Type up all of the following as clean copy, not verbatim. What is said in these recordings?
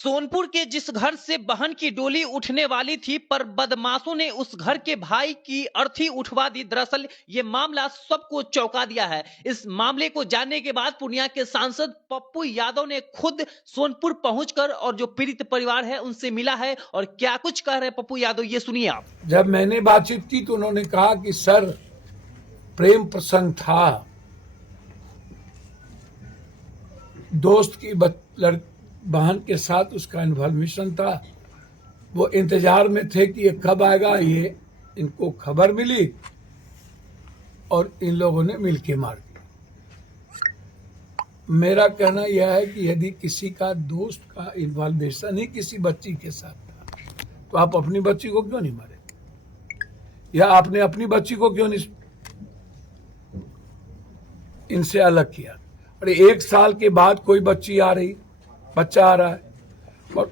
सोनपुर के जिस घर से बहन की डोली उठने वाली थी पर बदमाशों ने उस घर के भाई की अर्थी उठवा दी। दरअसल ये मामला सबको चौंका दिया है। इस मामले को जानने के बाद पूर्णिया के सांसद पप्पू यादव ने खुद सोनपुर पहुंचकर और जो पीड़ित परिवार है उनसे मिला है और क्या कुछ कह रहे हैं पप्पू यादव, ये सुनिए आप। जब मैंने बातचीत की तो उन्होंने कहा कि सर प्रेम प्रसंग था, दोस्त की बहन के साथ उसका इन्वॉल्वेशन था। वो इंतजार में थे कि ये कब आएगा। ये इनको खबर मिली और इन लोगों ने मिलके मार दिया। मेरा कहना यह है कि यदि किसी का दोस्त का इन्वॉल्वेशन ही किसी बच्ची के साथ था तो आप अपनी बच्ची को क्यों नहीं मारे, या आपने अपनी बच्ची को क्यों नहीं इनसे अलग किया। और 1 साल के बाद कोई बच्चा आ रहा है और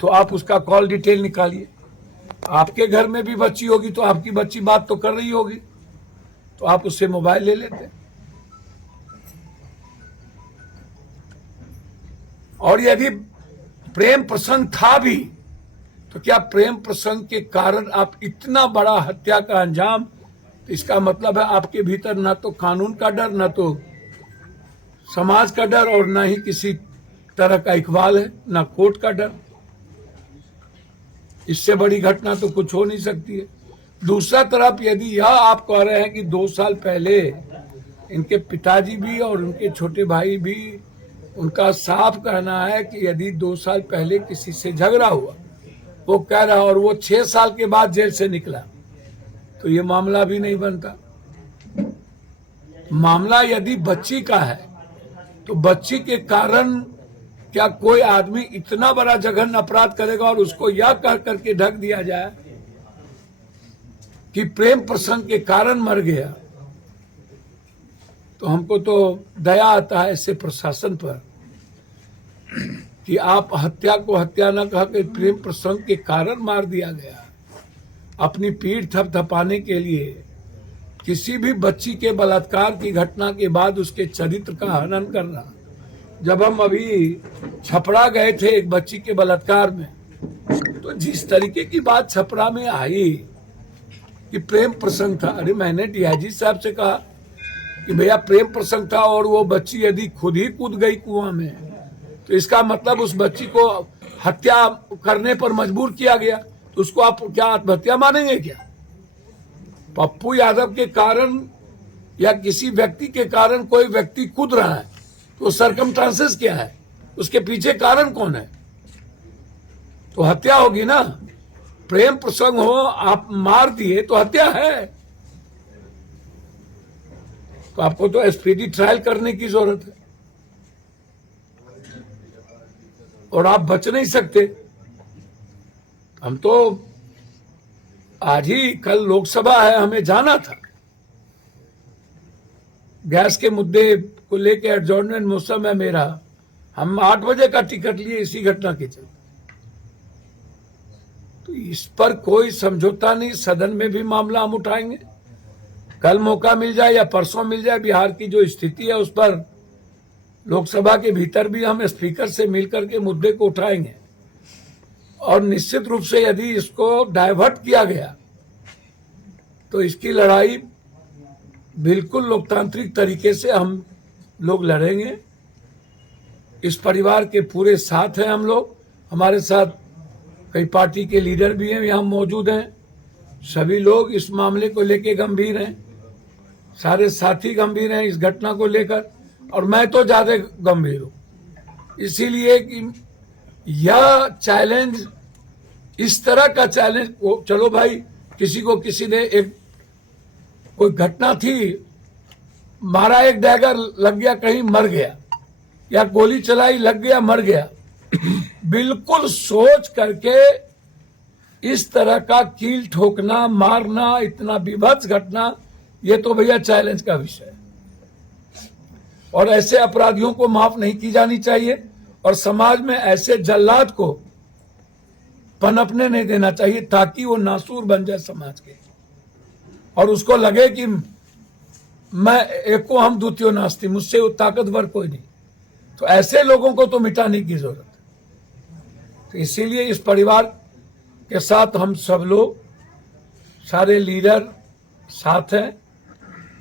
तो आप उसका कॉल डिटेल निकालिए। आपके घर में भी बच्ची होगी तो आपकी बच्ची बात तो कर रही होगी, तो आप उससे मोबाइल ले लेते। और यदि प्रेम प्रसंग था भी तो क्या प्रेम प्रसंग के कारण आप इतना बड़ा हत्या का अंजाम, तो इसका मतलब है आपके भीतर ना तो कानून का डर, ना तो समाज का डर और ना ही किसी तरह का इकबाल है, ना कोर्ट का डर। इससे बड़ी घटना तो कुछ हो नहीं सकती है। दूसरा तरफ यदि यह आप कह रहे हैं कि 2 साल पहले इनके पिताजी भी और उनके छोटे भाई भी, उनका साफ कहना है कि यदि 2 साल पहले किसी से झगड़ा हुआ, वो कह रहा और वो 6 साल के बाद जेल से निकला, तो ये मामला भी नहीं बनता। मामला यदि बच्ची का है तो बच्ची के कारण क्या कोई आदमी इतना बड़ा जघन्य अपराध करेगा और उसको यह कह करके ढक दिया जाए कि प्रेम प्रसंग के कारण मर गया। तो हमको तो दया आता है ऐसे प्रशासन पर कि आप हत्या को हत्या न कह के प्रेम प्रसंग के कारण मार दिया गया। अपनी पीठ थपथपाने के लिए किसी भी बच्ची के बलात्कार की घटना के बाद उसके चरित्र का हनन करना। जब हम अभी छपरा गए थे एक बच्ची के बलात्कार में, तो जिस तरीके की बात छपरा में आई कि प्रेम प्रसंग था, अरे मैंने डीआईजी साहब से कहा कि भैया प्रेम प्रसंग था और वो बच्ची यदि खुद ही कूद गई कुआं में तो इसका मतलब उस बच्ची को हत्या करने पर मजबूर किया गया, तो उसको आप क्या आत्महत्या मानेंगे क्या? पप्पू यादव के कारण या किसी व्यक्ति के कारण कोई व्यक्ति कूद रहा है तो सरकमस्टांसेस क्या है, उसके पीछे कारण कौन है, तो हत्या होगी ना। प्रेम प्रसंग हो, आप मार दिए तो हत्या है। तो आपको तो स्पीडी ट्रायल करने की जरूरत है और आप बच नहीं सकते। हम तो आज ही, कल लोकसभा है, हमें जाना था। गैस के मुद्दे को लेकर एडजॉर्नमेंट मौसम है मेरा, हम 8 बजे का टिकट लिए इसी घटना के चलते। तो इस पर कोई समझौता नहीं, सदन में भी मामला हम उठाएंगे। कल मौका मिल जाए या परसों मिल जाए, बिहार की जो स्थिति है उस पर लोकसभा के भीतर भी हम स्पीकर से मिलकर के मुद्दे को उठाएंगे। और निश्चित रूप से यदि इसको डाइवर्ट किया गया तो इसकी लड़ाई बिल्कुल लोकतांत्रिक तरीके से हम लोग लड़ेंगे। इस परिवार के पूरे साथ हैं हम लोग। हमारे साथ कई पार्टी के लीडर भी हैं, यहाँ मौजूद हैं। सभी लोग इस मामले को लेकर गंभीर हैं, सारे साथी गंभीर हैं इस घटना को लेकर, और मैं तो ज्यादा गंभीर हूं। इसीलिए कि यह चैलेंज, इस तरह का चैलेंज, चलो भाई किसी ने एक कोई घटना थी, मारा, एक डैगर लग गया कहीं मर गया, या गोली चलाई लग गया मर गया, बिल्कुल सोच करके इस तरह का कील ठोकना, मारना, इतना विभत्स घटना, ये तो भैया चैलेंज का विषय है। और ऐसे अपराधियों को माफ नहीं की जानी चाहिए और समाज में ऐसे जल्लाद को पनपने नहीं देना चाहिए ताकि वो नासूर बन जाए समाज के और उसको लगे कि मैं एको हम द्वितीय नास्ति, मुझसे वो ताकतवर कोई नहीं। तो ऐसे लोगों को तो मिटाने की जरूरत है। तो इसीलिए इस परिवार के साथ हम सब लोग, सारे लीडर साथ हैं।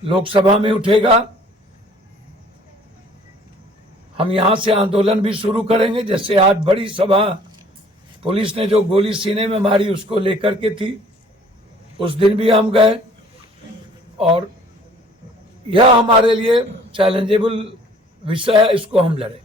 लोकसभा में उठेगा, हम यहां से आंदोलन भी शुरू करेंगे। जैसे आज बड़ी सभा पुलिस ने जो गोली सीने में मारी उसको लेकर के थी, उस दिन भी हम गए, और यह हमारे लिए चैलेंजेबल विषय है, इसको हम लड़े।